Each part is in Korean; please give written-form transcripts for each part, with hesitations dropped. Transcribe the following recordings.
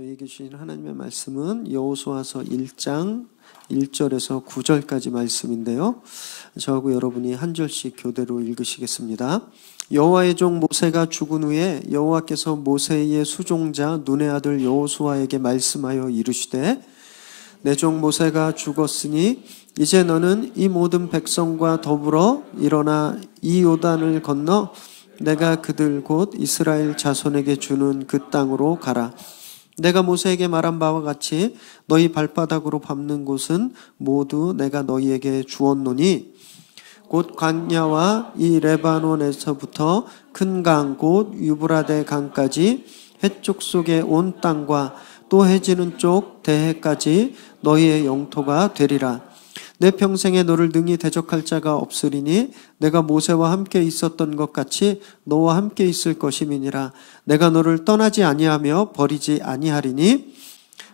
저희에게 주신 하나님의 말씀은 여호수아서 1장 1절에서 9절까지 말씀인데요. 저하고 여러분이 한 절씩 교대로 읽으시겠습니다. 여호와의 종 모세가 죽은 후에 여호와께서 모세의 수종자 눈의 아들 여호수아에게 말씀하여 이르시되 내 종 모세가 죽었으니 이제 너는 이 모든 백성과 더불어 일어나 이 요단을 건너 내가 그들 곧 이스라엘 자손에게 주는 그 땅으로 가라. 내가 모세에게 말한 바와 같이 너희 발바닥으로 밟는 곳은 모두 내가 너희에게 주었노니 곧 광야와 이 레바논에서부터 큰 강 곧 유브라데 강까지 해쪽 속의 온 땅과 또 해지는 쪽 대해까지 너희의 영토가 되리라. 내 평생에 너를 능히 대적할 자가 없으리니 내가 모세와 함께 있었던 것 같이 너와 함께 있을 것임이니라. 내가 너를 떠나지 아니하며 버리지 아니하리니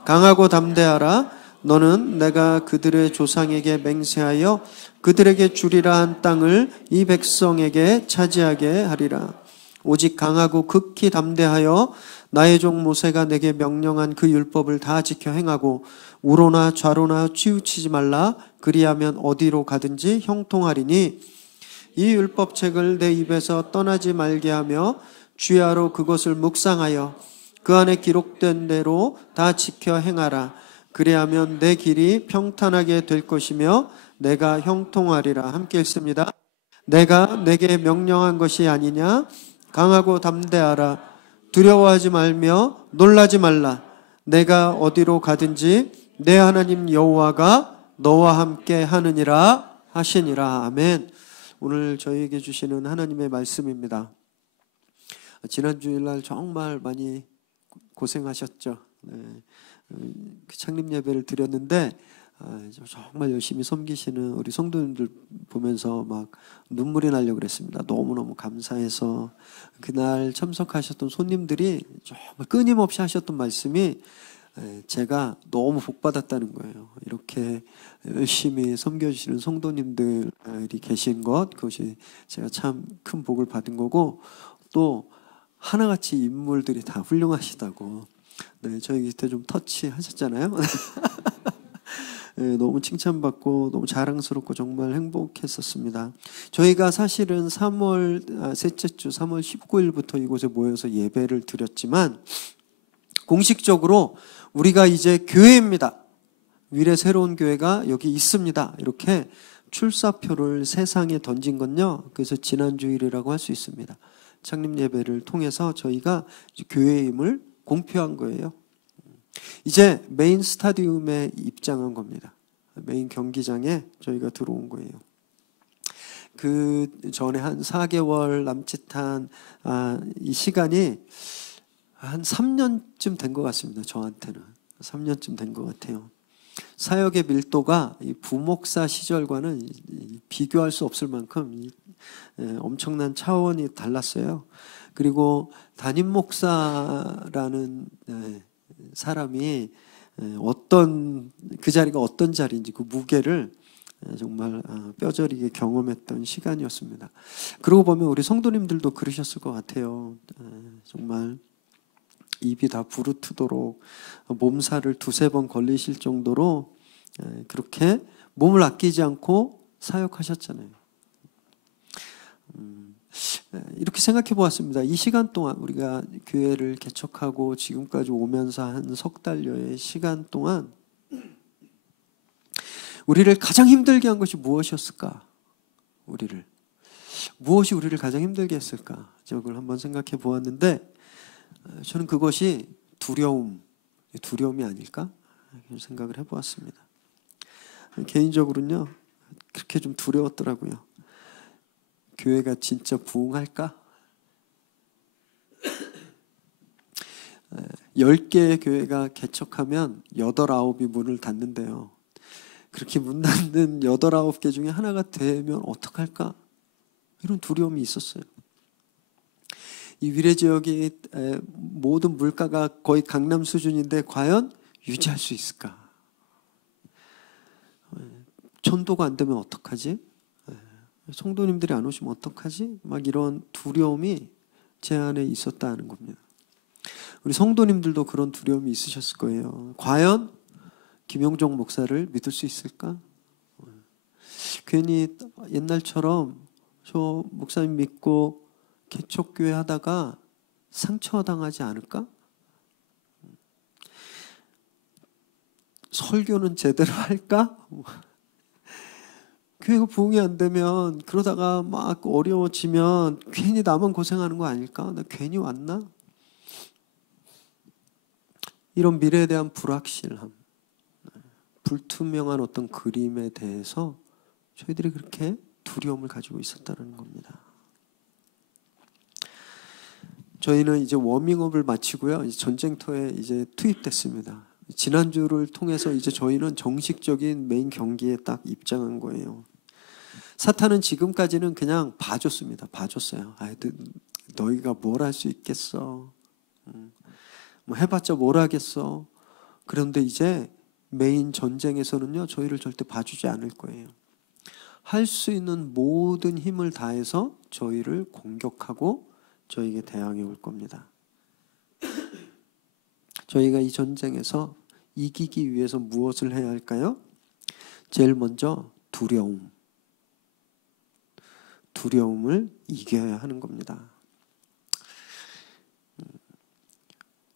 강하고 담대하라. 너는 내가 그들의 조상에게 맹세하여 그들에게 주리라 한 땅을 이 백성에게 차지하게 하리라. 오직 강하고 극히 담대하여 나의 종 모세가 내게 명령한 그 율법을 다 지켜 행하고 우로나 좌로나 치우치지 말라. 그리하면 어디로 가든지 형통하리니 이 율법책을 내 입에서 떠나지 말게 하며 주야로 그것을 묵상하여 그 안에 기록된 대로 다 지켜 행하라. 그리하면 내 길이 평탄하게 될 것이며 내가 형통하리라. 함께 읽습니다. 내가 내게 명령한 것이 아니냐? 강하고 담대하라. 두려워하지 말며 놀라지 말라. 내가 어디로 가든지 내 하나님 여호와가 너와 함께 하느니라 하시니라. 아멘. 오늘 저희에게 주시는 하나님의 말씀입니다. 지난 주일날 정말 많이 고생하셨죠. 창립 예배를 드렸는데 정말 열심히 섬기시는 우리 성도님들 보면서 막 눈물이 나려고 그랬습니다. 너무너무 감사해서 그날 참석하셨던 손님들이 정말 끊임없이 하셨던 말씀이 제가 너무 복받았다는 거예요. 이렇게 열심히 섬겨주시는 성도님들이 계신 것, 그것이 제가 참 큰 복을 받은 거고, 또 하나같이 인물들이 다 훌륭하시다고. 네, 저희 그때 좀 터치하셨잖아요. 네, 너무 칭찬받고 너무 자랑스럽고 정말 행복했었습니다. 저희가 사실은 3월 셋째 주 3월 19일부터 이곳에 모여서 예배를 드렸지만 공식적으로 우리가 이제 교회입니다. 위례 새로운 교회가 여기 있습니다. 이렇게 출사표를 세상에 던진 건요. 그래서 지난 주일이라고 할 수 있습니다. 창립 예배를 통해서 저희가 교회임을 공표한 거예요. 이제 메인 스타디움에 입장한 겁니다. 메인 경기장에 저희가 들어온 거예요. 그 전에 한 4개월 남짓한 이 시간이 한 3년쯤 된 것 같습니다. 저한테는 3년쯤 된 것 같아요. 사역의 밀도가 이 부목사 시절과는 비교할 수 없을 만큼 엄청난 차원이 달랐어요. 그리고 담임 목사라는 사람이 어떤 그 자리가 어떤 자리인지 그 무게를 정말 뼈저리게 경험했던 시간이었습니다. 그러고 보면 우리 성도님들도 그러셨을 것 같아요. 정말 입이 다 부르트도록 몸살을 2-3번 걸리실 정도로 그렇게 몸을 아끼지 않고 사역하셨잖아요. 이렇게 생각해 보았습니다. 이 시간 동안 우리가 교회를 개척하고 지금까지 오면서 한 석 달여의 시간 동안 우리를 가장 힘들게 한 것이 무엇이었을까? 무엇이 우리를 가장 힘들게 했을까? 저걸 한번 생각해 보았는데 저는 그것이 두려움이 아닐까? 생각을 해보았습니다. 개인적으로는요, 그렇게 좀 두려웠더라고요. 교회가 진짜 부흥할까? 10개의 교회가 개척하면 8, 9이 문을 닫는데요. 그렇게 문 닫는 8, 9개 중에 하나가 되면 어떡할까? 이런 두려움이 있었어요. 이 위례 지역이 모든 물가가 거의 강남 수준인데 과연 유지할 수 있을까? 전도가 안 되면 어떡하지? 성도님들이 안 오시면 어떡하지? 막 이런 두려움이 제 안에 있었다는 겁니다. 우리 성도님들도 그런 두려움이 있으셨을 거예요. 과연 김용종 목사를 믿을 수 있을까? 괜히 옛날처럼 저 목사님 믿고 개척교회 하다가 상처당하지 않을까? 설교는 제대로 할까? 교회가 부흥이 안 되면 그러다가 막 어려워지면 괜히 나만 고생하는 거 아닐까? 나 괜히 왔나? 이런 미래에 대한 불확실함, 불투명한 어떤 그림에 대해서 저희들이 그렇게 두려움을 가지고 있었다는 겁니다. 저희는 이제 워밍업을 마치고요. 이제 전쟁터에 이제 투입됐습니다. 지난주를 통해서 이제 저희는 정식적인 메인 경기에 딱 입장한 거예요. 사탄은 지금까지는 그냥 봐줬습니다. 봐줬어요. 너희가 뭘 할 수 있겠어. 뭐 해봤자 뭘 하겠어. 그런데 이제 메인 전쟁에서는요, 저희를 절대 봐주지 않을 거예요. 할 수 있는 모든 힘을 다해서 저희를 공격하고 저희에게 대항해 올 겁니다. 저희가 이 전쟁에서 이기기 위해서 무엇을 해야 할까요? 제일 먼저 두려움을 이겨야 하는 겁니다.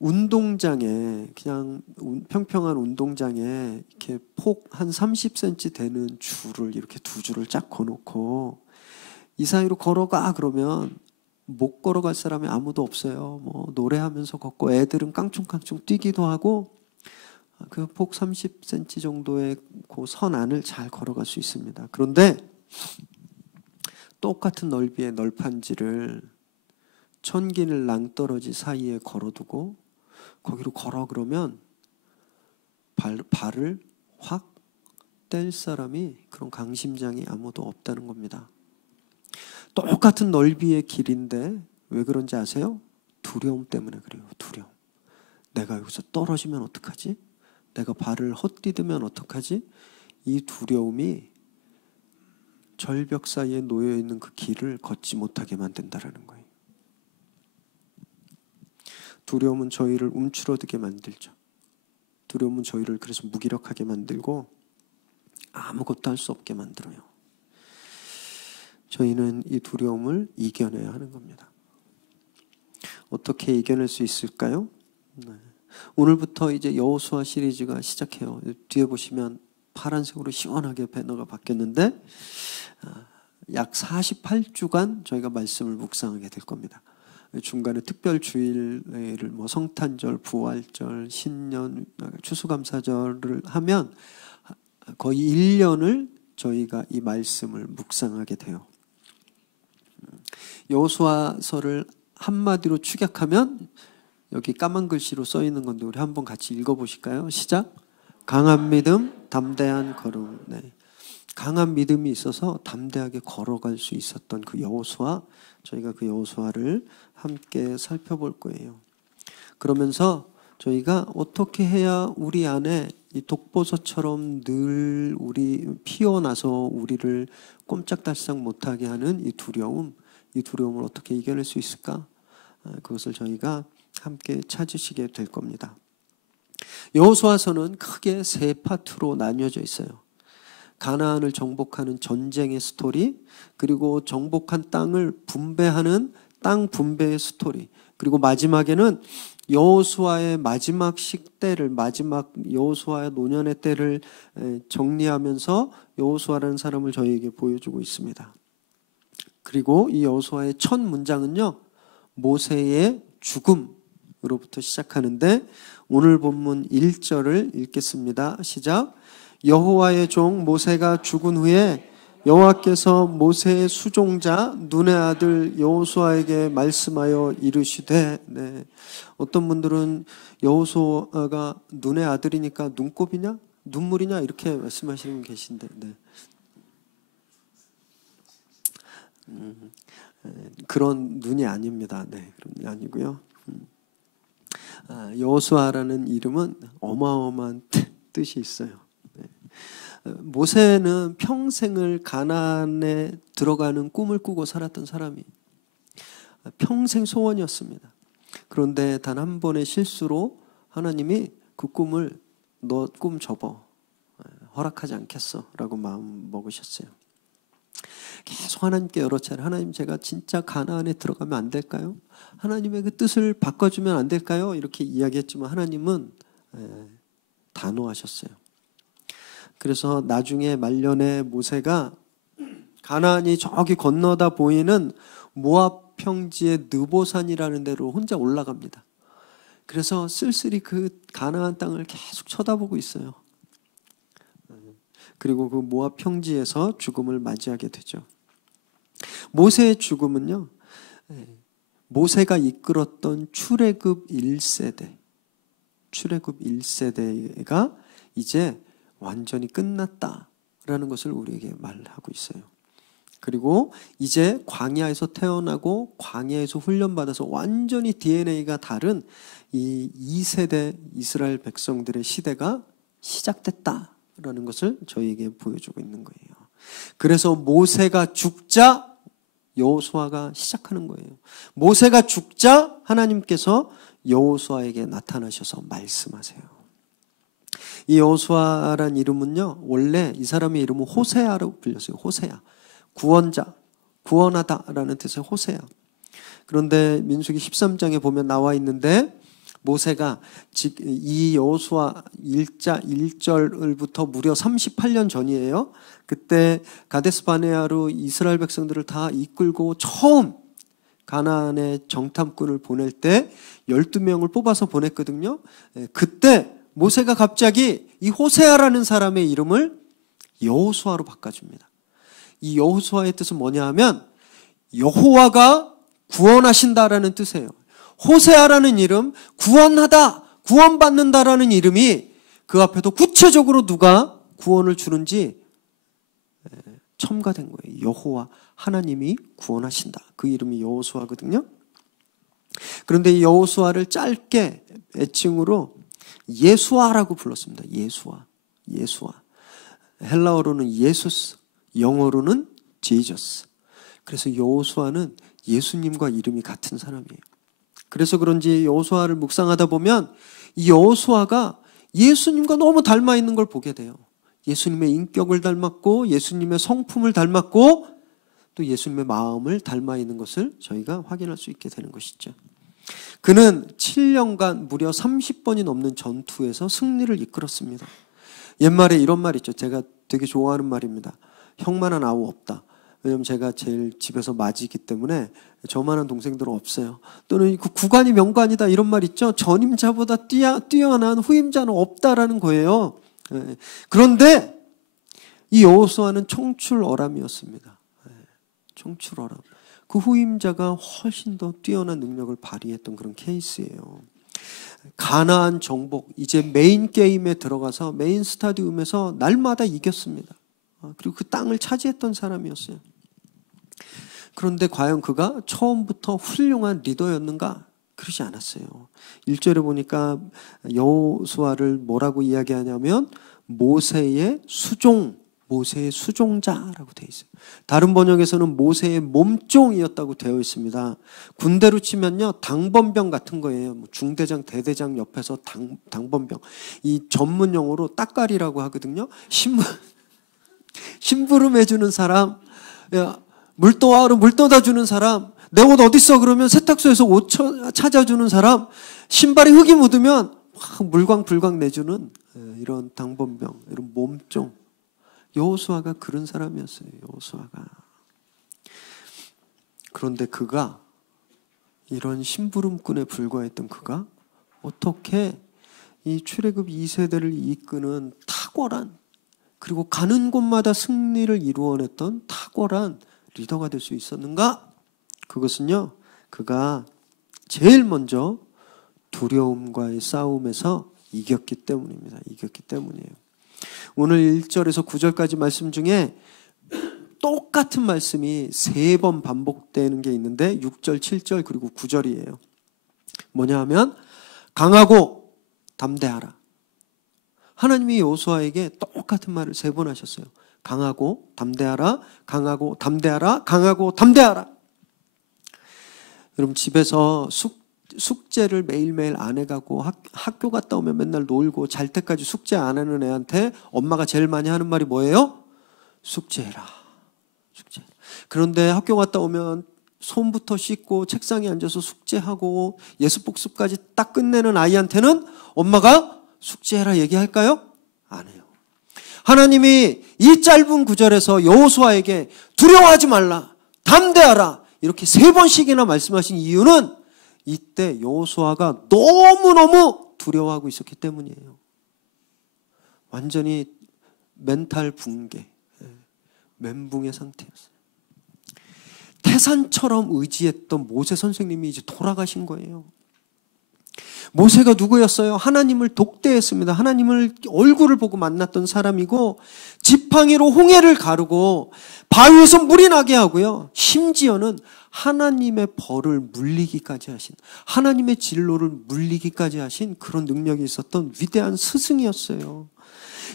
운동장에, 그냥 평평한 운동장에 이렇게 폭 한 30cm 되는 줄을 이렇게 두 줄을 쫙 거놓고 이 사이로 걸어가 그러면 못 걸어갈 사람이 아무도 없어요. 뭐 노래하면서 걷고 애들은 깡충깡충 뛰기도 하고 그 폭 30cm 정도의 그 선 안을 잘 걸어갈 수 있습니다. 그런데 똑같은 넓이의 널판지를 천기늘 낭떠러지 사이에 걸어두고 거기로 걸어 그러면 발을 확 뗄 사람이, 그런 강심장이 아무도 없다는 겁니다. 똑같은 넓이의 길인데 왜 그런지 아세요? 두려움 때문에 그래요. 두려움. 내가 여기서 떨어지면 어떡하지? 내가 발을 헛디디면 어떡하지? 이 두려움이 절벽 사이에 놓여 있는 그 길을 걷지 못하게 만든다라는 거예요. 두려움은 저희를 움츠러들게 만들죠. 두려움은 저희를 그래서 무기력하게 만들고 아무것도 할 수 없게 만들어요. 저희는 이 두려움을 이겨내야 하는 겁니다. 어떻게 이겨낼 수 있을까요? 오늘부터 이제 여호수아 시리즈가 시작해요. 뒤에 보시면 파란색으로 시원하게 배너가 바뀌었는데 약 48주간 저희가 말씀을 묵상하게 될 겁니다. 중간에 특별 주일을 뭐 성탄절, 부활절, 신년, 추수감사절을 하면 거의 1년을 저희가 이 말씀을 묵상하게 돼요. 여호수아서를 한마디로 축약하면 여기 까만 글씨로 써 있는 건데 우리 한번 같이 읽어보실까요? 시작. 강한 믿음, 담대한 걸음. 네. 강한 믿음이 있어서 담대하게 걸어갈 수 있었던 그 여호수아, 저희가 그 여호수아를 함께 살펴볼 거예요. 그러면서 저희가 어떻게 해야 우리 안에 이 독버섯처럼 늘 우리 피어나서 우리를 꼼짝달싹 못하게 하는 이 두려움을 어떻게 이겨낼 수 있을까? 그것을 저희가 함께 찾으시게 될 겁니다. 여호수아서는 크게 세 파트로 나뉘어져 있어요. 가나안을 정복하는 전쟁의 스토리, 그리고 정복한 땅을 분배하는 땅 분배의 스토리, 그리고 마지막에는 여호수아의 마지막 식대를, 마지막 여호수아의 노년의 때를 정리하면서 여호수아라는 사람을 저희에게 보여주고 있습니다. 그리고 이 여호수아의 첫 문장은요, 모세의 죽음으로부터 시작하는데 오늘 본문 1절을 읽겠습니다. 시작. 여호와의 종 모세가 죽은 후에 여호와께서 모세의 수종자 눈의 아들 여호수아에게 말씀하여 이르시되. 네. 어떤 분들은 여호수아가 눈의 아들이니까 눈곱이냐 눈물이냐 이렇게 말씀하시는 분 계신데, 네. 그런 눈이 아닙니다. 네, 그런 눈이 아니고요. 여호수아라는 이름은 어마어마한 뜻이 있어요. 모세는 평생을 가나안에 들어가는 꿈을 꾸고 살았던 사람이, 평생 소원이었습니다. 그런데 단 한 번의 실수로 하나님이 그 꿈을 너 꿈 접어. 허락하지 않겠어 라고 마음 먹으셨어요. 계속 하나님께 여러 차례 하나님 제가 진짜 가나안에 들어가면 안 될까요? 하나님의 그 뜻을 바꿔주면 안 될까요? 이렇게 이야기했지만 하나님은 단호하셨어요. 그래서 나중에 말년에 모세가 가나안이 저기 건너다 보이는 모압 평지의 느보산이라는 데로 혼자 올라갑니다. 그래서 쓸쓸히 그 가나안 땅을 계속 쳐다보고 있어요. 그리고 그 모압 평지에서 죽음을 맞이하게 되죠. 모세의 죽음은요, 모세가 이끌었던 출애굽 1세대가 이제 완전히 끝났다라는 것을 우리에게 말하고 있어요. 그리고 이제 광야에서 태어나고 광야에서 훈련받아서 완전히 DNA가 다른 이 2세대 이스라엘 백성들의 시대가 시작됐다라는 것을 저희에게 보여주고 있는 거예요. 그래서 모세가 죽자 여호수아가 시작하는 거예요. 모세가 죽자 하나님께서 여호수아에게 나타나셔서 말씀하세요. 이 여호수아란 이름은요, 원래 이 사람의 이름은 호세아라고 불렸어요. 호세아, 구원자, 구원하다라는 뜻의 호세아. 그런데 민수기 13장에 보면 나와 있는데 모세가 이 여호수아 1절부터 무려 38년 전이에요. 그때 가데스 바네아로 이스라엘 백성들을 다 이끌고 처음 가나안의 정탐꾼을 보낼 때 12명을 뽑아서 보냈거든요. 그때 모세가 갑자기 이 호세아라는 사람의 이름을 여호수아로 바꿔줍니다. 이 여호수아의 뜻은 뭐냐 하면 여호와가 구원하신다라는 뜻이에요. 호세아라는 이름, 구원하다, 구원받는다라는 이름이 그 앞에도 구체적으로 누가 구원을 주는지 첨가된 거예요. 여호와, 하나님이 구원하신다. 그 이름이 여호수아거든요. 그런데 이 여호수아를 짧게 애칭으로 예수아라고 불렀습니다. 예수아. 헬라어로는 예수스, 영어로는 제이저스. 그래서 여호수아는 예수님과 이름이 같은 사람이에요. 그래서 그런지 여호수아를 묵상하다 보면 이 여호수아가 예수님과 너무 닮아 있는 걸 보게 돼요. 예수님의 인격을 닮았고 예수님의 성품을 닮았고 또 예수님의 마음을 닮아 있는 것을 저희가 확인할 수 있게 되는 것이죠. 그는 7년간 무려 30번이 넘는 전투에서 승리를 이끌었습니다. 옛말에 이런 말 있죠. 제가 되게 좋아하는 말입니다. 형만한 아우 없다. 왜냐하면 제가 제일 집에서 맞이기 때문에 저만한 동생들은 없어요. 또는 그 구관이 명관이다 이런 말 있죠. 전임자보다 뛰어난 후임자는 없다라는 거예요. 그런데 이 여호수아는 청출어람이었습니다. 청출어람. 그 후임자가 훨씬 더 뛰어난 능력을 발휘했던 그런 케이스예요. 가나안 정복, 이제 메인 게임에 들어가서 메인 스타디움에서 날마다 이겼습니다. 그리고 그 땅을 차지했던 사람이었어요. 그런데 과연 그가 처음부터 훌륭한 리더였는가? 그러지 않았어요. 1절에 보니까 여호수아를 뭐라고 이야기하냐면 모세의 수종자라고 되어 있어요. 다른 번역에서는 모세의 몸종이었다고 되어 있습니다. 군대로 치면요 당번병 같은 거예요. 중대장, 대대장 옆에서 당번병. 이 전문 용어로 따까리라고 하거든요. 심부름 해주는 사람, 물 떠와 그러면 물 떠다 주는 사람, 내 옷 어디 있어 그러면 세탁소에서 옷 찾아주는 사람, 신발에 흙이 묻으면 물광불광 내주는 이런 당번병, 이런 몸종. 여호수아가 그런 사람이었어요. 여호수아가. 그런데 그가 이런 심부름꾼에 불과했던 그가 어떻게 이 출애굽 2세대를 이끄는 탁월한, 그리고 가는 곳마다 승리를 이루어냈던 탁월한 리더가 될 수 있었는가? 그것은요, 그가 제일 먼저 두려움과의 싸움에서 이겼기 때문입니다. 이겼기 때문이에요. 오늘 1절에서 9절까지 말씀 중에 똑같은 말씀이 3번 반복되는 게 있는데 6절, 7절 그리고 9절이에요. 뭐냐 하면 강하고 담대하라. 하나님이 여호수아에게 똑같은 말을 3번 하셨어요. 강하고 담대하라, 강하고 담대하라, 강하고 담대하라. 여러분 집에서 숙제를 매일매일 안 해가고 학교 갔다 오면 맨날 놀고 잘 때까지 숙제 안 하는 애한테 엄마가 제일 많이 하는 말이 뭐예요? 숙제해라. 숙제. 그런데 학교 갔다 오면 손부터 씻고 책상에 앉아서 숙제하고 예습복습까지 딱 끝내는 아이한테는 엄마가 숙제해라 얘기할까요? 안 해요. 하나님이 이 짧은 구절에서 여호수아에게 두려워하지 말라, 담대하라 이렇게 3번씩이나 말씀하신 이유는 이때 여호수아가 너무너무 두려워하고 있었기 때문이에요. 완전히 멘탈 붕괴, 멘붕의 상태였어요. 태산처럼 의지했던 모세 선생님이 이제 돌아가신 거예요. 모세가 누구였어요? 하나님을 독대했습니다. 하나님을 얼굴을 보고 만났던 사람이고 지팡이로 홍해를 가르고 바위에서 물이 나게 하고요. 심지어는 하나님의 벌을 물리기까지 하신, 하나님의 진로를 물리기까지 하신 그런 능력이 있었던 위대한 스승이었어요.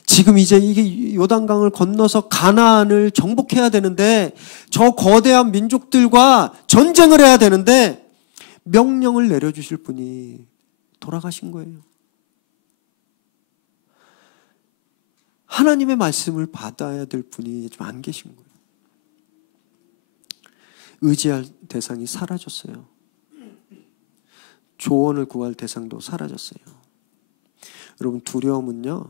지금 이제 이게 요단강을 건너서 가나안을 정복해야 되는데 저 거대한 민족들과 전쟁을 해야 되는데 명령을 내려주실 분이 돌아가신 거예요. 하나님의 말씀을 받아야 될 분이 좀 안 계신 거예요. 의지할 대상이 사라졌어요. 조언을 구할 대상도 사라졌어요. 여러분, 두려움은요,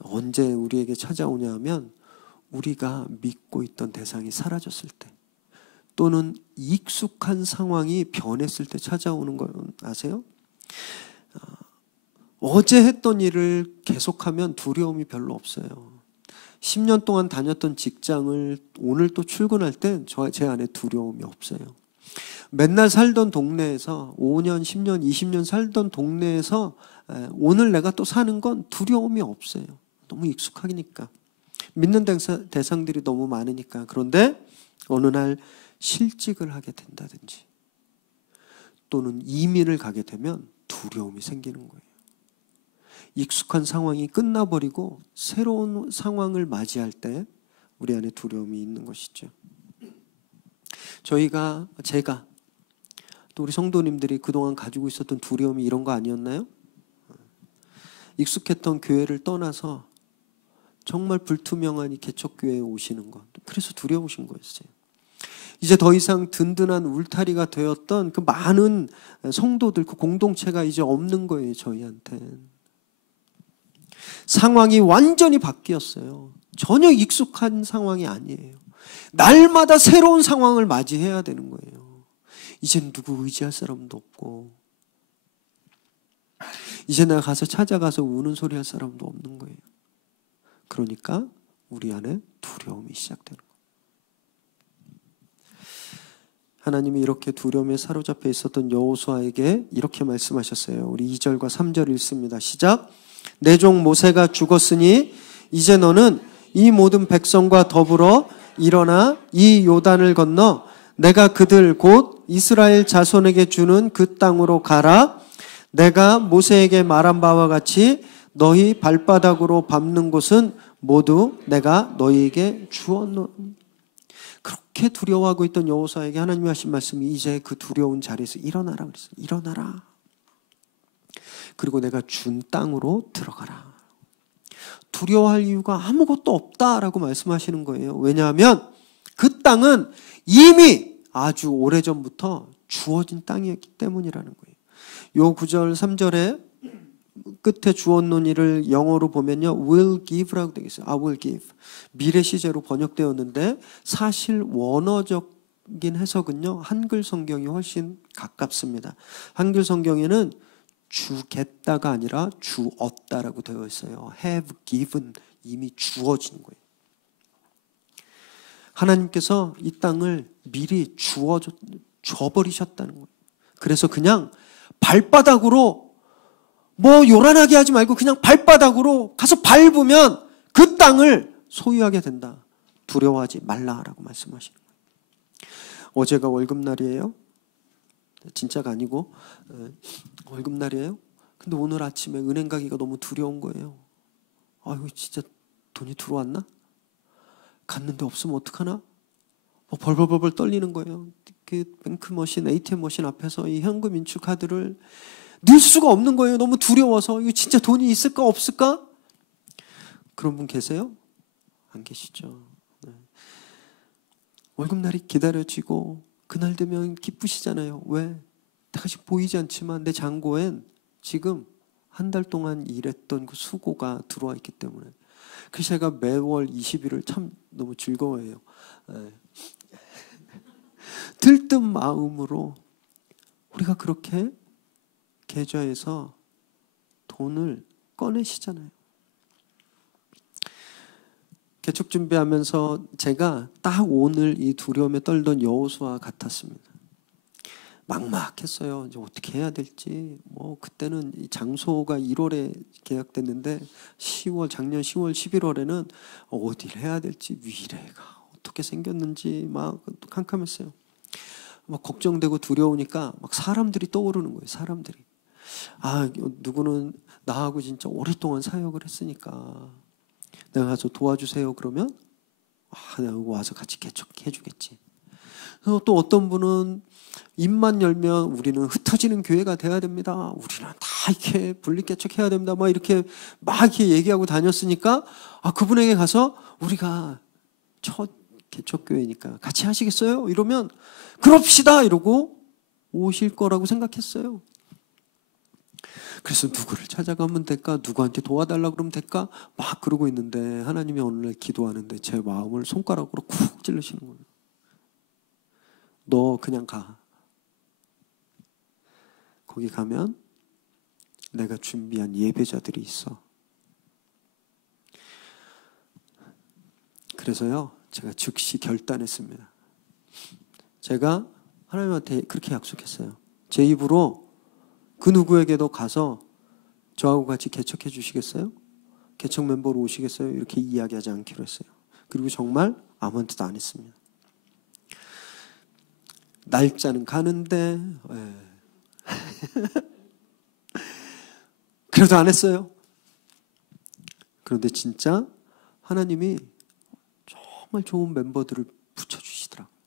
언제 우리에게 찾아오냐 하면 우리가 믿고 있던 대상이 사라졌을 때, 또는 익숙한 상황이 변했을 때 찾아오는 거 아세요? 어제 했던 일을 계속하면 두려움이 별로 없어요. 10년 동안 다녔던 직장을 오늘 또 출근할 땐 제 안에 두려움이 없어요. 맨날 살던 동네에서 5년, 10년, 20년 살던 동네에서 오늘 내가 또 사는 건 두려움이 없어요. 너무 익숙하니까. 믿는 대상들이 너무 많으니까. 그런데 어느 날 실직을 하게 된다든지 또는 이민을 가게 되면 두려움이 생기는 거예요. 익숙한 상황이 끝나버리고 새로운 상황을 맞이할 때 우리 안에 두려움이 있는 것이죠. 제가 또 우리 성도님들이 그동안 가지고 있었던 두려움이 이런 거 아니었나요? 익숙했던 교회를 떠나서 정말 불투명한 이 개척교회에 오시는 것, 그래서 두려우신 거였어요. 이제 더 이상 든든한 울타리가 되었던 그 많은 성도들, 그 공동체가 이제 없는 거예요, 저희한테. 상황이 완전히 바뀌었어요. 전혀 익숙한 상황이 아니에요. 날마다 새로운 상황을 맞이해야 되는 거예요. 이제는 누구 의지할 사람도 없고, 이제 내가 가서 찾아가서 우는 소리 할 사람도 없는 거예요. 그러니까 우리 안에 두려움이 시작되는 거예요. 하나님이 이렇게 두려움에 사로잡혀 있었던 여호수아에게 이렇게 말씀하셨어요. 우리 2절과 3절 읽습니다. 시작. 내 종 모세가 죽었으니 이제 너는 이 모든 백성과 더불어 일어나 이 요단을 건너 내가 그들 곧 이스라엘 자손에게 주는 그 땅으로 가라. 내가 모세에게 말한 바와 같이 너희 발바닥으로 밟는 곳은 모두 내가 너희에게 주었노니. 그렇게 두려워하고 있던 여호수아에게 하나님이 하신 말씀이 이제 그 두려운 자리에서 일어나라 그랬어요. 일어나라. 그리고 내가 준 땅으로 들어가라. 두려워할 이유가 아무것도 없다라고 말씀하시는 거예요. 왜냐하면 그 땅은 이미 아주 오래전부터 주어진 땅이었기 때문이라는 거예요. 요 9절 3절에 끝에 주었노니를 영어로 보면요, will give라고 되어 있어요. I will give. 미래 시제로 번역되었는데 사실 원어적인 해석은요, 한글 성경이 훨씬 가깝습니다. 한글 성경에는 주겠다가 아니라 주었다라고 되어 있어요. have given, 이미 주어진 거예요. 하나님께서 이 땅을 미리 줘버리셨다는 거예요. 그래서 그냥 발바닥으로 요란하게 하지 말고 그냥 발바닥으로 가서 밟으면 그 땅을 소유하게 된다. 두려워하지 말라라고 말씀하시는 거예요. 어제가 월급날이에요. 진짜가 아니고 월급날이에요. 근데 오늘 아침에 은행 가기가 너무 두려운 거예요. 아이고, 진짜 돈이 들어왔나? 갔는데 없으면 어떡하나? 벌벌벌 떨리는 거예요. 그 뱅크머신, ATM 머신 앞에서 이 현금 인출 카드를 넣을 수가 없는 거예요. 너무 두려워서. 이거 진짜 돈이 있을까 없을까? 그런 분 계세요? 안 계시죠. 네. 월급날이 기다려지고 그날 되면 기쁘시잖아요. 왜? 내가 지금 보이지 않지만 내 잔고엔 지금 한 달 동안 일했던 그 수고가 들어와 있기 때문에. 그래서 제가 매월 20일을 참 너무 즐거워해요. 네. 들뜬 마음으로 우리가 그렇게 계좌에서 돈을 꺼내시잖아요. 개척 준비하면서 제가 딱 오늘 이 두려움에 떨던 여호수아 같았습니다. 막막했어요. 이제 어떻게 해야 될지. 그때는 이 장소가 1월에 계약됐는데 작년 10월, 11월에는 어디를 해야 될지, 위례가 어떻게 생겼는지 막 캄캄했어요. 막 걱정되고 두려우니까 막 사람들이 떠오르는 거예요. 사람들이. 누구는 나하고 진짜 오랫동안 사역을 했으니까 내가 가서 도와주세요. 그러면 내가 와서 같이 개척해 주겠지. 또 어떤 분은 입만 열면 우리는 흩어지는 교회가 돼야 됩니다. 우리는 다 이렇게 분리 개척해야 됩니다. 막 이렇게 얘기하고 다녔으니까 그분에게 가서 우리가 첫 개척교회니까 같이 하시겠어요? 이러면 그럽시다 이러고 오실 거라고 생각했어요. 그래서 누구를 찾아가면 될까? 누구한테 도와달라고 그러면 될까? 막 그러고 있는데 하나님이 어느 날 기도하는데 제 마음을 손가락으로 쿡 찔르시는 거예요. 너 그냥 가. 거기 가면 내가 준비한 예배자들이 있어. 그래서요, 제가 즉시 결단했습니다. 제가 하나님한테 그렇게 약속했어요. 제 입으로 그 누구에게도 가서 저하고 같이 개척해 주시겠어요? 개척 멤버로 오시겠어요? 이렇게 이야기하지 않기로 했어요. 그리고 정말 아무한테도 안 했습니다. 날짜는 가는데 그래도 안 했어요. 그런데 진짜 하나님이 정말 좋은 멤버들을 붙여주시더라고요.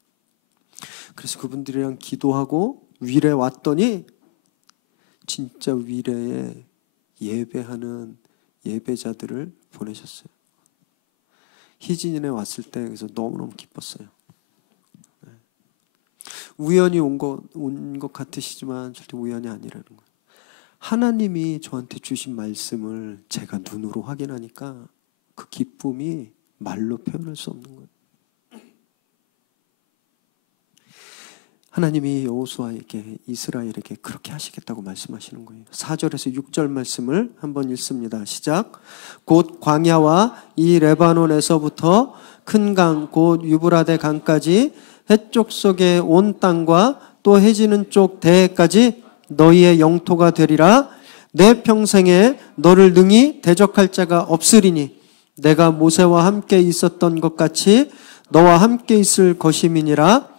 그래서 그분들이랑 기도하고 위례 왔더니 진짜 위례에 예배하는 예배자들을 보내셨어요. 희진이네 왔을 때 그래서 너무너무 기뻤어요. 우연히 온 것 같으시지만 절대 우연이 아니라는 거예요. 하나님이 저한테 주신 말씀을 제가 눈으로 확인하니까 그 기쁨이 말로 표현할 수 없는 거예요. 하나님이 여호수아에게 이스라엘에게 그렇게 하시겠다고 말씀하시는 거예요. 4절에서 6절 말씀을 한번 읽습니다. 시작. 곧 광야와 이 레바논에서부터 큰 강 곧 유브라데 강까지 해쪽 속의 온 땅과 또 해지는 쪽 대해까지 너희의 영토가 되리라. 내 평생에 너를 능히 대적할 자가 없으리니 내가 모세와 함께 있었던 것 같이 너와 함께 있을 것임이니라.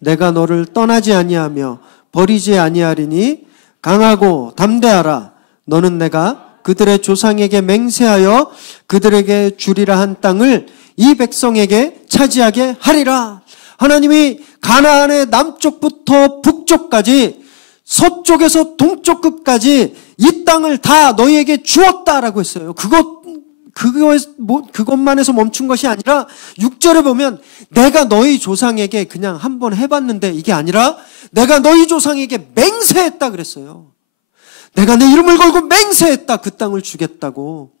내가 너를 떠나지 아니하며 버리지 아니하리니 강하고 담대하라. 너는 내가 그들의 조상에게 맹세하여 그들에게 주리라 한 땅을 이 백성에게 차지하게 하리라. 하나님이 가나안의 남쪽부터 북쪽까지 서쪽에서 동쪽 끝까지 이 땅을 다 너희에게 주었다라고 했어요. 그것만 해서 멈춘 것이 아니라 6절에 보면 내가 너희 조상에게 그냥 한번 해봤는데 이게 아니라 내가 너희 조상에게 맹세했다 그랬어요. 내가 내 이름을 걸고 맹세했다. 그 땅을 주겠다고.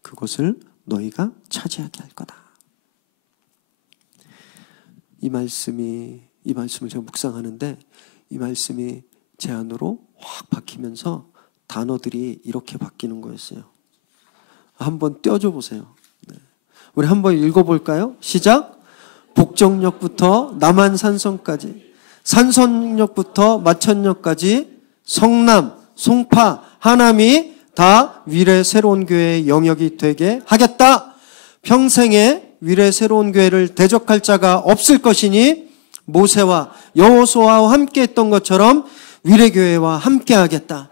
그것을 너희가 차지하게 할 거다. 이 말씀을 제가 묵상하는데 이 말씀이 제 안으로 확 박히면서 단어들이 이렇게 바뀌는 거였어요. 한번 떼어줘 보세요. 네. 우리 한번 읽어볼까요? 시작. 복정역부터 남한산성까지, 산성역부터 마천역까지, 성남, 송파, 하남이 다 위례 새로운 교회의 영역이 되게 하겠다. 평생에 위례 새로운 교회를 대적할 자가 없을 것이니 모세와 여호수아와 함께 했던 것처럼 위례 교회와 함께 하겠다.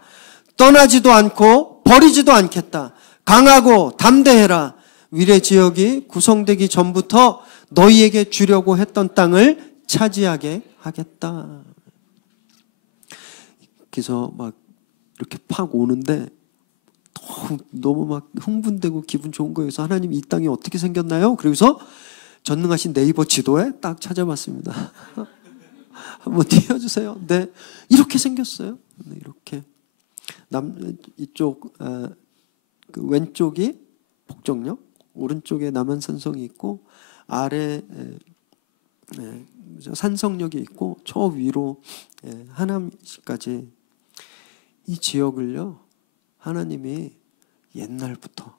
떠나지도 않고 버리지도 않겠다. 강하고 담대해라. 위례 지역이 구성되기 전부터 너희에게 주려고 했던 땅을 차지하게 하겠다. 그래서 막 이렇게 팍 오는데 너무 막 흥분되고 기분 좋은 거예요. 그래서 하나님 이 땅이 어떻게 생겼나요? 그래서 전능하신 네이버 지도에 딱 찾아봤습니다. 한번 띄워주세요. 네, 이렇게 생겼어요. 네, 이렇게 이쪽 그 왼쪽이 폭정역, 오른쪽에 남한산성이 있고 아래 산성역이 있고 저 위로 하남시까지 이 지역을요 하나님이 옛날부터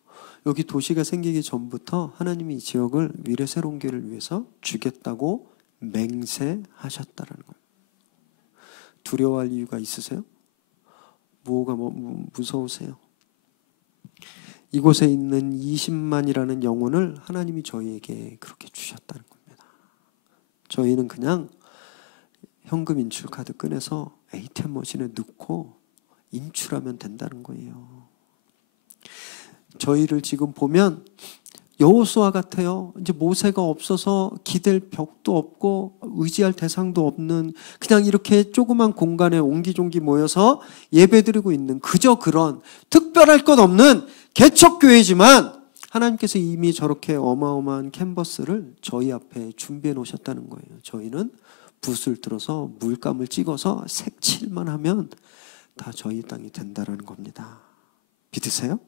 여기 도시가 생기기 전부터 하나님이 이 지역을 미래 새로운 길을 위해서 주겠다고 맹세하셨다라는 거예요. 두려워할 이유가 있으세요? 뭐가 무서우세요? 이곳에 있는 20만이라는 영혼을 하나님이 저희에게 그렇게 주셨다는 겁니다. 저희는 그냥 현금 인출 카드 꺼내서 ATM 머신에 넣고 인출하면 된다는 거예요. 저희를 지금 보면 여호수아 같아요. 이제 모세가 없어서 기댈 벽도 없고 의지할 대상도 없는 그냥 이렇게 조그만 공간에 옹기종기 모여서 예배드리고 있는 그저 그런 특별할 것 없는 개척교회지만 하나님께서 이미 저렇게 어마어마한 캔버스를 저희 앞에 준비해 놓으셨다는 거예요. 저희는 붓을 들어서 물감을 찍어서 색칠만 하면 다 저희 땅이 된다는 겁니다. 믿으세요?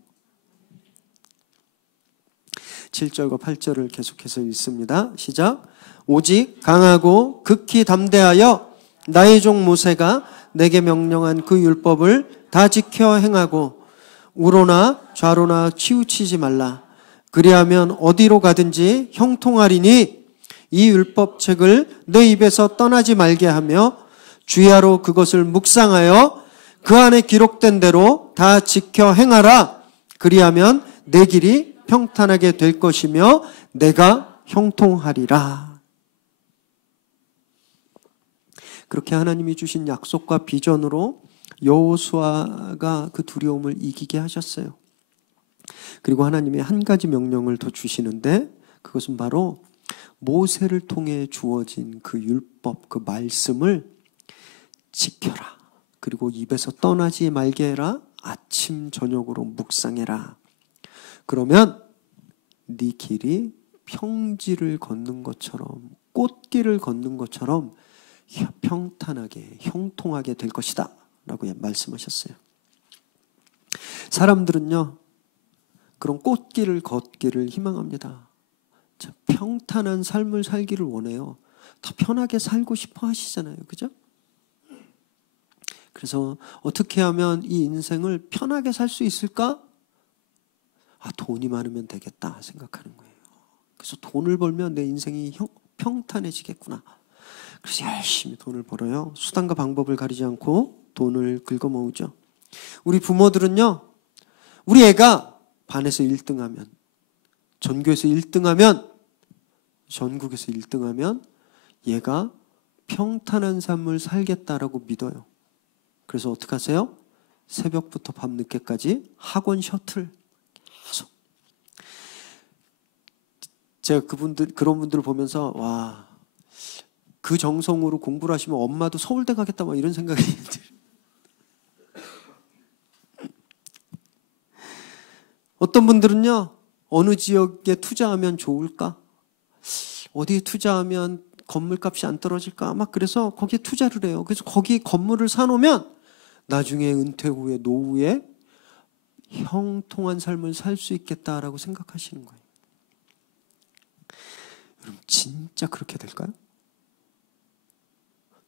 7절과 8절을 계속해서 읽습니다. 시작. 오직 강하고 극히 담대하여 나의 종 모세가 내게 명령한 그 율법을 다 지켜 행하고 우로나 좌로나 치우치지 말라. 그리하면 어디로 가든지 형통하리니 이 율법책을 내 입에서 떠나지 말게 하며 주야로 그것을 묵상하여 그 안에 기록된 대로 다 지켜 행하라. 그리하면 내 길이 평탄하게 될 것이며 내가 형통하리라. 그렇게 하나님이 주신 약속과 비전으로 여호수아가 그 두려움을 이기게 하셨어요. 그리고 하나님이 한 가지 명령을 더 주시는데 그것은 바로 모세를 통해 주어진 그 율법, 그 말씀을 지켜라. 그리고 입에서 떠나지 말게 해라. 아침 저녁으로 묵상해라. 그러면 네 길이 평지를 걷는 것처럼 꽃길을 걷는 것처럼 평탄하게 형통하게 될 것이다 라고 말씀하셨어요. 사람들은요 그런 꽃길을 걷기를 희망합니다. 평탄한 삶을 살기를 원해요. 더 편하게 살고 싶어 하시잖아요. 그죠? 그래서 어떻게 하면 이 인생을 편하게 살 수 있을까? 돈이 많으면 되겠다 생각하는 거예요. 그래서 돈을 벌면 내 인생이 평탄해지겠구나. 그래서 열심히 돈을 벌어요. 수단과 방법을 가리지 않고 돈을 긁어모으죠. 우리 부모들은요, 우리 애가 반에서 1등하면, 전교에서 1등하면, 전국에서 1등하면 얘가 평탄한 삶을 살겠다라고 믿어요. 그래서 어떻게 하세요? 새벽부터 밤늦게까지 학원 셔틀. 제가 그런 분들을 보면서 와, 그 정성으로 공부를 하시면 엄마도 서울대 가겠다 막 이런 생각이 들어요. 어떤 분들은요, 어느 지역에 투자하면 좋을까? 어디에 투자하면 건물값이 안 떨어질까? 막 그래서 거기에 투자를 해요. 그래서 거기 건물을 사놓으면 나중에 은퇴 후에 노후에 형통한 삶을 살 수 있겠다라고 생각하시는 거예요. 여러분 진짜 그렇게 될까요?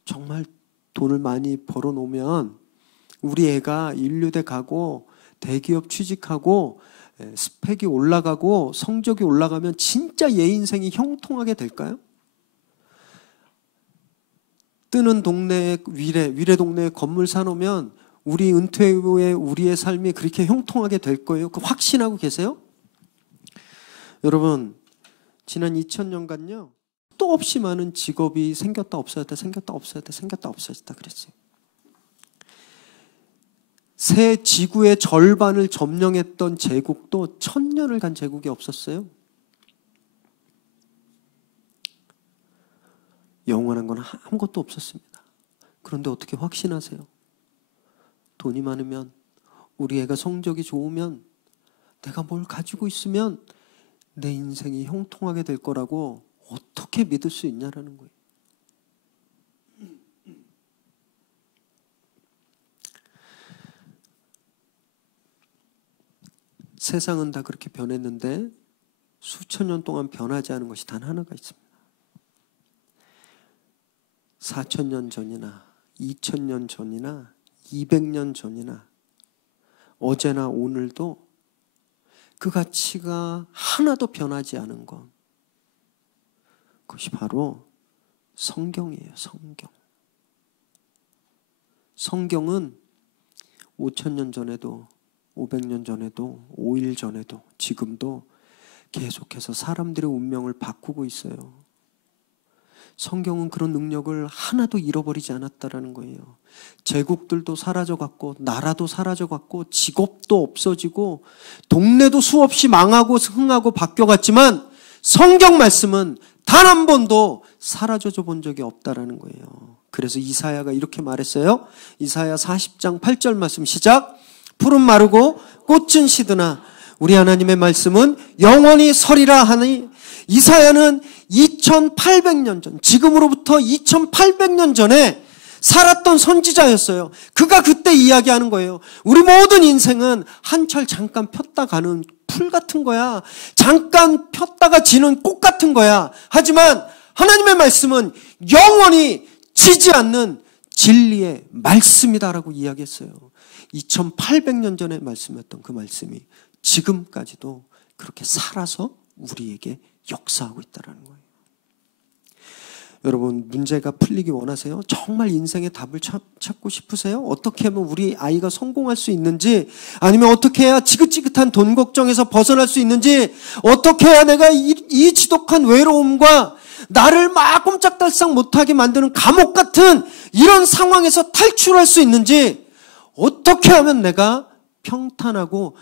정말 돈을 많이 벌어놓으면 우리 애가 인류대 가고 대기업 취직하고 스펙이 올라가고 성적이 올라가면 진짜 얘 인생이 형통하게 될까요? 뜨는 동네에 위례 동네에 건물 사놓으면 우리 은퇴 후에 우리의 삶이 그렇게 형통하게 될 거예요. 그 확신하고 계세요? 여러분 지난 2000년간요 또 없이 많은 직업이 생겼다 없어졌다 생겼다 없어졌다 생겼다 없어졌다 그랬어요. 새 지구의 절반을 점령했던 제국도 1000년을 간 제국이 없었어요. 영원한 건 아무것도 없었습니다. 그런데 어떻게 확신하세요? 돈이 많으면, 우리 애가 성적이 좋으면, 내가 뭘 가지고 있으면 내 인생이 형통하게 될 거라고 어떻게 믿을 수 있냐라는 거예요. 세상은 다 그렇게 변했는데 수천 년 동안 변하지 않은 것이 단 하나가 있습니다. 4,000년 전이나 2,000년 전이나 200년 전이나 어제나 오늘도 그 가치가 하나도 변하지 않은 것, 그것이 바로 성경이에요. 성경. 성경은 5,000년 전에도 500년 전에도 5일 전에도 지금도 계속해서 사람들의 운명을 바꾸고 있어요. 성경은 그런 능력을 하나도 잃어버리지 않았다라는 거예요. 제국들도 사라져갔고 나라도 사라져갔고 직업도 없어지고 동네도 수없이 망하고 흥하고 바뀌어갔지만 성경 말씀은 단 한 번도 사라져 본 적이 없다라는 거예요. 그래서 이사야가 이렇게 말했어요. 이사야 40장 8절 말씀 시작. 푸른 마르고 꽃은 시드나 우리 하나님의 말씀은 영원히 서리라 하니, 이사야는 2800년 전, 지금으로부터 2800년 전에 살았던 선지자였어요. 그가 그때 이야기하는 거예요. 우리 모든 인생은 한철 잠깐 폈다 가는 풀 같은 거야. 잠깐 폈다가 지는 꽃 같은 거야. 하지만 하나님의 말씀은 영원히 지지 않는 진리의 말씀이다라고 이야기했어요. 2800년 전에 말씀했던 그 말씀이 지금까지도 그렇게 살아서 우리에게 역사하고 있다는 거예요. 여러분, 문제가 풀리기 원하세요? 정말 인생의 답을 찾고 싶으세요? 어떻게 하면 우리 아이가 성공할 수 있는지, 아니면 어떻게 해야 지긋지긋한 돈 걱정에서 벗어날 수 있는지, 어떻게 해야 내가 이 지독한 외로움과 나를 막 꼼짝달싹 못하게 만드는 감옥 같은 이런 상황에서 탈출할 수 있는지, 어떻게 하면 내가 평탄하고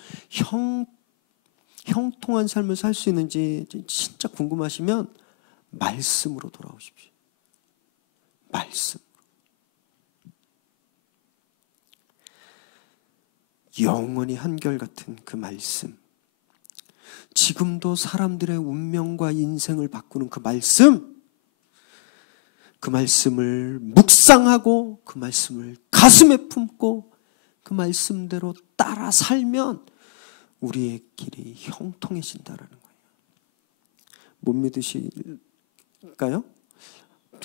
형통한 삶을 살 수 있는지 진짜 궁금하시면 말씀으로 돌아오십시오. 말씀. 영원히 한결같은 그 말씀. 지금도 사람들의 운명과 인생을 바꾸는 그 말씀. 그 말씀을 묵상하고 그 말씀을 가슴에 품고 그 말씀대로 따라 살면 우리의 길이 형통해진다는 거예요. 못 믿으실까요?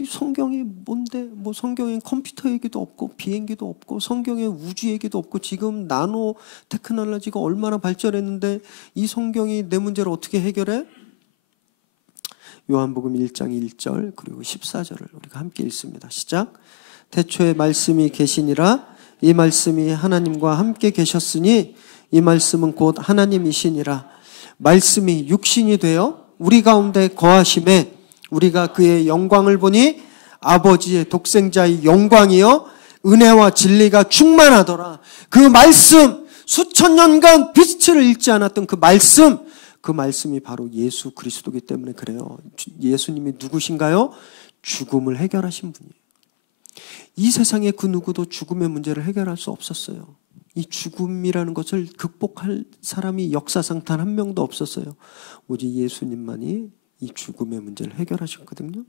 성경이 뭔데? 뭐 성경엔 컴퓨터 얘기도 없고 비행기도 없고 성경에 우주 얘기도 없고 지금 나노 테크놀로지가 얼마나 발전했는데 이 성경이 내 문제를 어떻게 해결해? 요한복음 1장 1절 그리고 14절을 우리가 함께 읽습니다. 시작. 태초에 말씀이 계시니라. 이 말씀이 하나님과 함께 계셨으니 이 말씀은 곧 하나님이시니라. 말씀이 육신이 되어 우리 가운데 거하심에 우리가 그의 영광을 보니 아버지의 독생자의 영광이요 은혜와 진리가 충만하더라. 그 말씀, 수천 년간 빛을 잃지 않았던 그 말씀이 바로 예수 그리스도이기 때문에 그래요. 예수님이 누구신가요? 죽음을 해결하신 분이에요. 이 세상에 그 누구도 죽음의 문제를 해결할 수 없었어요. 이 죽음이라는 것을 극복할 사람이 역사상 단 한 명도 없었어요. 오직 예수님만이 이 죽음의 문제를 해결하셨거든요.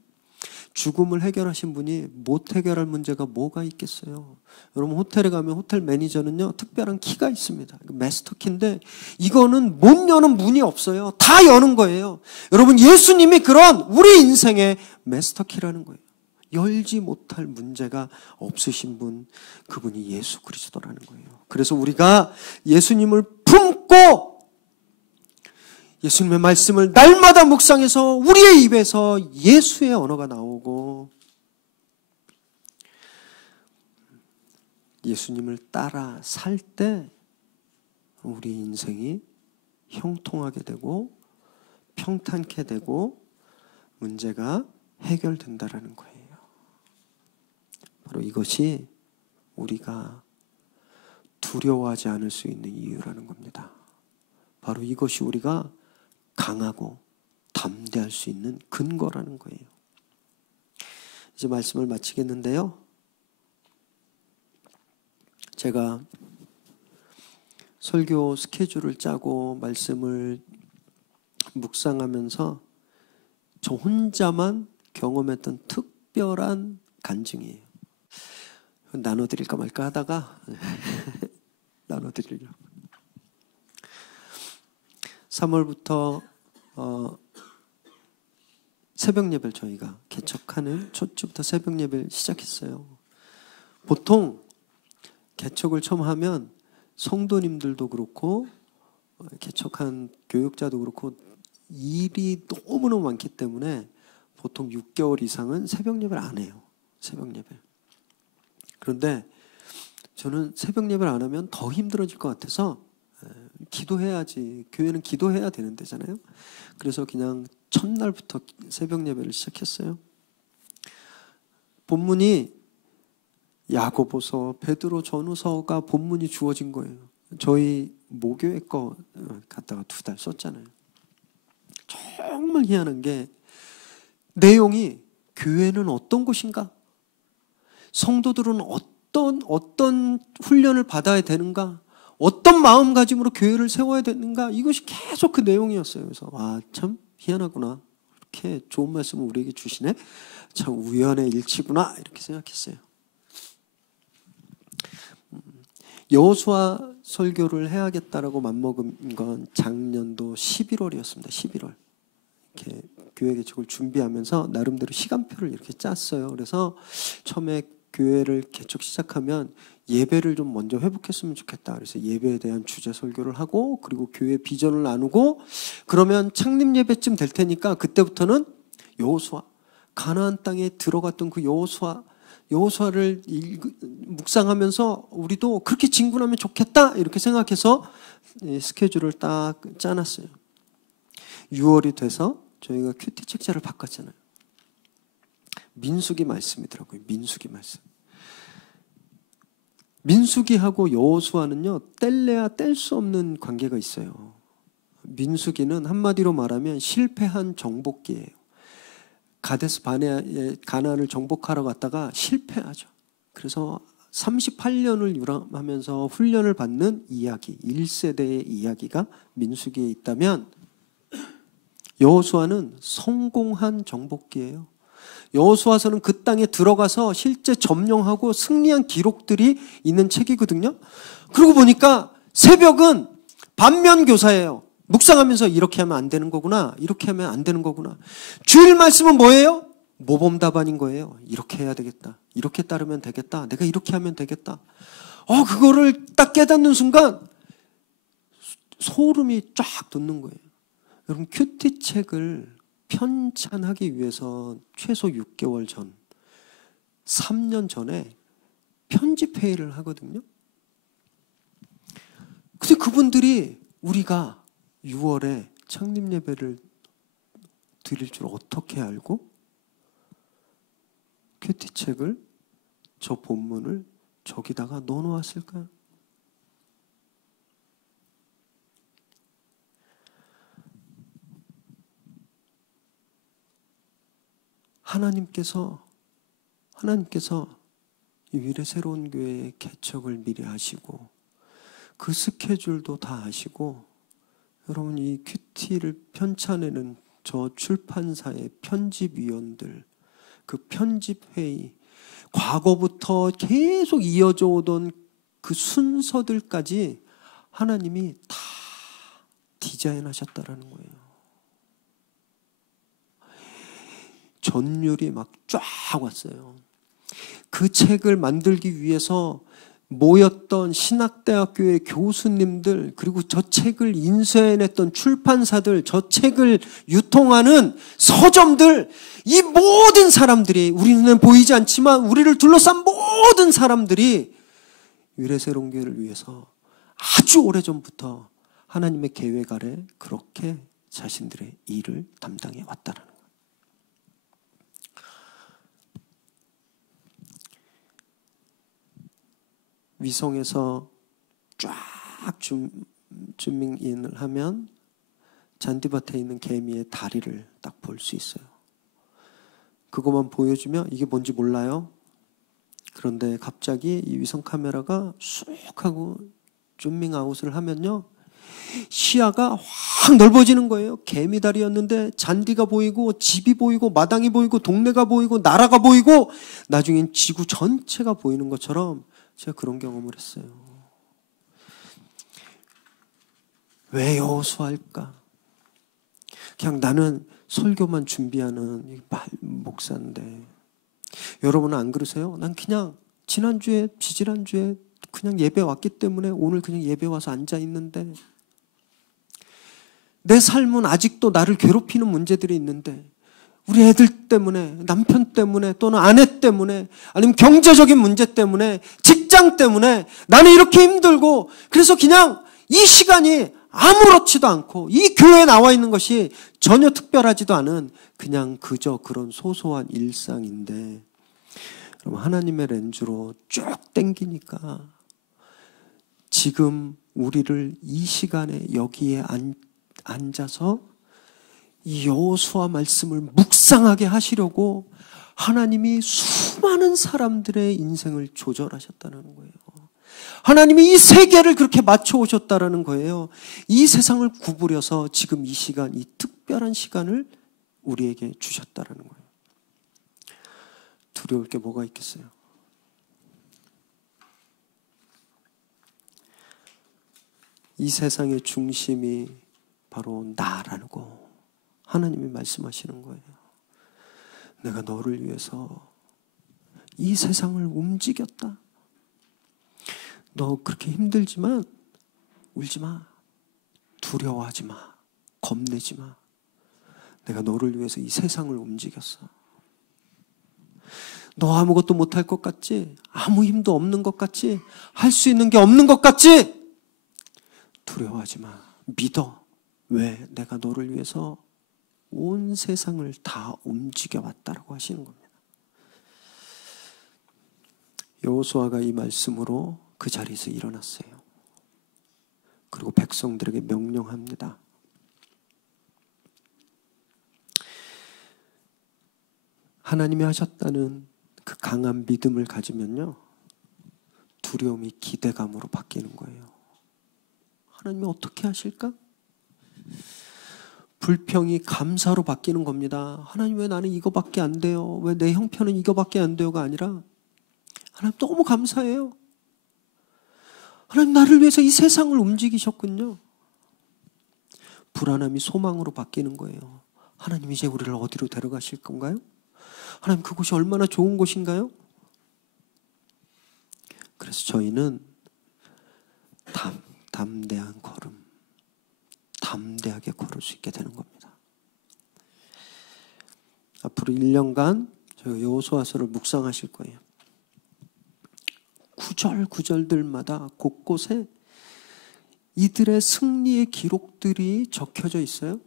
죽음을 해결하신 분이 못 해결할 문제가 뭐가 있겠어요? 여러분, 호텔에 가면 호텔 매니저는요 특별한 키가 있습니다. 마스터 키인데 이거는 못 여는 문이 없어요. 다 여는 거예요. 여러분, 예수님이 그런 우리 인생의 마스터 키라는 거예요. 열지 못할 문제가 없으신 분, 그분이 예수 그리스도라는 거예요. 그래서 우리가 예수님을 품고 예수님의 말씀을 날마다 묵상해서 우리의 입에서 예수의 언어가 나오고 예수님을 따라 살 때 우리 인생이 형통하게 되고 평탄케 되고 문제가 해결된다라는 거예요. 바로 이것이 우리가 두려워하지 않을 수 있는 이유라는 겁니다. 바로 이것이 우리가 강하고 담대할 수 있는 근거라는 거예요. 이제 말씀을 마치겠는데요. 제가 설교 스케줄을 짜고 말씀을 묵상하면서 저 혼자만 경험했던 특별한 간증이에요. 나눠드릴까 말까 하다가 나눠드리려고. 3월부터 새벽 예배를 저희가 개척하는 첫 주부터 새벽 예배를 시작했어요. 보통 개척을 처음 하면 성도님들도 그렇고 개척한 교육자도 그렇고 일이 너무너무 많기 때문에 보통 6개월 이상은 새벽 예배를 안 해요. 새벽 예배. 그런데 저는 새벽 예배를 안 하면 더 힘들어질 것 같아서 기도해야지. 교회는 기도해야 되는 데잖아요. 그래서 그냥 첫날부터 새벽 예배를 시작했어요. 본문이 야고보서, 베드로 전후서가 본문이 주어진 거예요. 저희 모교회 거 갖다가 2달 썼잖아요. 정말 희한한 게 내용이 교회는 어떤 곳인가? 성도들은 어떤 훈련을 받아야 되는가? 어떤 마음가짐으로 교회를 세워야 되는가? 이것이 계속 그 내용이었어요. 그래서 참 희한하구나. 이렇게 좋은 말씀을 우리에게 주시네. 참 우연의 일치구나. 이렇게 생각했어요. 여호수아 설교를 해야겠다라고 맘먹은 건 작년도 11월이었습니다. 11월. 이렇게 교회 개척을 준비하면서 나름대로 시간표를 이렇게 짰어요. 그래서 처음에 교회를 개척 시작하면 예배를 좀 먼저 회복했으면 좋겠다. 그래서 예배에 대한 주제 설교를 하고 그리고 교회 비전을 나누고 그러면 창립 예배쯤 될 테니까 그때부터는 여호수아 가나안 땅에 들어갔던 그 여호수아를 묵상하면서 우리도 그렇게 진군하면 좋겠다 이렇게 생각해서 스케줄을 딱 짜놨어요. 6월이 돼서 저희가 큐티 책자를 바꿨잖아요. 민수기 말씀이더라고요. 민수기 말씀. 민수기하고 여호수아는요, 뗄래야 뗄 수 없는 관계가 있어요. 민수기는 한마디로 말하면 실패한 정복기예요. 가데스 바네아의 가나안을 정복하러 갔다가 실패하죠. 그래서 38년을 유람하면서 훈련을 받는 이야기, 1세대의 이야기가 민수기에 있다면 여호수아는 성공한 정복기예요. 여호수아서는 그 땅에 들어가서 실제 점령하고 승리한 기록들이 있는 책이거든요. 그러고 보니까 새벽은 반면교사예요. 묵상하면서 이렇게 하면 안 되는 거구나. 이렇게 하면 안 되는 거구나. 주일 말씀은 뭐예요? 모범답안인 거예요. 이렇게 해야 되겠다. 이렇게 따르면 되겠다. 내가 이렇게 하면 되겠다. 그거를 딱 깨닫는 순간 소름이 쫙 돋는 거예요. 여러분 큐티 책을 편찬하기 위해서 최소 6개월 전, 3년 전에 편집회의를 하거든요. 근데 그분들이 우리가 6월에 창립예배를 드릴 줄 어떻게 알고 큐티책을 저 본문을 저기다가 넣어놓았을까요? 하나님께서 이 위례 새로운 교회의 개척을 미리 하시고 그 스케줄도 다 아시고 여러분 이 큐티를 편찬해낸 저 출판사의 편집위원들 그 편집회의 과거부터 계속 이어져 오던 그 순서들까지 하나님이 다 디자인하셨다라는 거예요. 전율이 막 쫙 왔어요. 그 책을 만들기 위해서 모였던 신학대학교의 교수님들 그리고 저 책을 인쇄해냈던 출판사들 저 책을 유통하는 서점들 이 모든 사람들이 우리는 보이지 않지만 우리를 둘러싼 모든 사람들이 위례새로운교회를 위해서 아주 오래전부터 하나님의 계획 아래 그렇게 자신들의 일을 담당해 왔다는 거예요. 위성에서 쫙 줌밍인을 하면 잔디밭에 있는 개미의 다리를 딱 볼 수 있어요. 그것만 보여주면 이게 뭔지 몰라요. 그런데 갑자기 이 위성 카메라가 쑥 하고 줌밍 아웃을 하면요, 시야가 확 넓어지는 거예요. 개미다리였는데 잔디가 보이고 집이 보이고 마당이 보이고 동네가 보이고 나라가 보이고 나중엔 지구 전체가 보이는 것처럼 제가 그런 경험을 했어요. 왜 여호수아일까? 그냥 나는 설교만 준비하는 목사인데, 여러분은 안 그러세요? 난 그냥 지난주에 지지난주에 그냥 예배 왔기 때문에 오늘 그냥 예배 와서 앉아 있는데, 내 삶은 아직도 나를 괴롭히는 문제들이 있는데, 우리 애들 때문에, 남편 때문에, 또는 아내 때문에, 아니면 경제적인 문제 때문에, 직장 때문에 나는 이렇게 힘들고, 그래서 그냥 이 시간이 아무렇지도 않고 이 교회에 나와 있는 것이 전혀 특별하지도 않은 그냥 그저 그런 소소한 일상인데, 하나님의 렌즈로 쭉 당기니까 지금 우리를 이 시간에 여기에 앉아서 이 여호수아 말씀을 묵상하게 하시려고 하나님이 수많은 사람들의 인생을 조절하셨다는 거예요. 하나님이 이 세계를 그렇게 맞춰 오셨다라는 거예요. 이 세상을 구부려서 지금 이 시간, 이 특별한 시간을 우리에게 주셨다라는 거예요. 두려울 게 뭐가 있겠어요? 이 세상의 중심이 바로 나라고 하나님이 말씀하시는 거예요. 내가 너를 위해서 이 세상을 움직였다. 너 그렇게 힘들지만 울지 마. 두려워하지 마. 겁내지 마. 내가 너를 위해서 이 세상을 움직였어. 너 아무것도 못할 것 같지? 아무 힘도 없는 것 같지? 할 수 있는 게 없는 것 같지? 두려워하지 마. 믿어. 왜? 내가 너를 위해서 온 세상을 다 움직여왔다라고 하시는 겁니다. 여호수아가 이 말씀으로 그 자리에서 일어났어요. 그리고 백성들에게 명령합니다. 하나님이 하셨다는 그 강한 믿음을 가지면요, 두려움이 기대감으로 바뀌는 거예요. 하나님이 어떻게 하실까? 불평이 감사로 바뀌는 겁니다. 하나님, 왜 나는 이거밖에 안 돼요? 왜 내 형편은 이거밖에 안 돼요가 아니라, 하나님 너무 감사해요. 하나님 나를 위해서 이 세상을 움직이셨군요. 불안함이 소망으로 바뀌는 거예요. 하나님 이제 우리를 어디로 데려가실 건가요? 하나님 그곳이 얼마나 좋은 곳인가요? 그래서 저희는 담대한 걸음, 담대하게 걸을 수 있게 되는 겁니다. 앞으로 1년간 저희 여호수아서를 묵상하실 거예요. 구절구절들마다 곳곳에 이들의 승리의 기록들이 적혀져 있어요.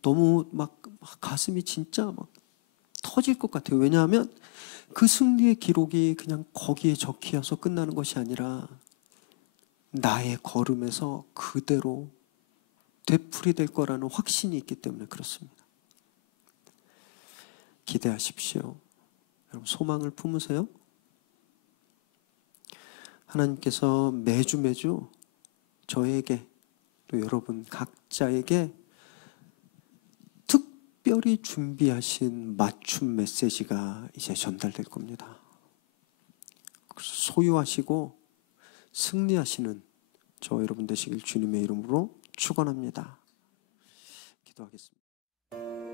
너무 막 가슴이 진짜 막 터질 것 같아요. 왜냐하면 그 승리의 기록이 그냥 거기에 적혀서 끝나는 것이 아니라 나의 걸음에서 그대로 되풀이될 거라는 확신이 있기 때문에 그렇습니다. 기대하십시오. 여러분 소망을 품으세요. 하나님께서 매주 저에게 또 여러분 각자에게 특별히 준비하신 맞춤 메시지가 이제 전달될 겁니다. 소유하시고 승리하시는 저 여러분 되시길 주님의 이름으로 축원합니다. 기도하겠습니다.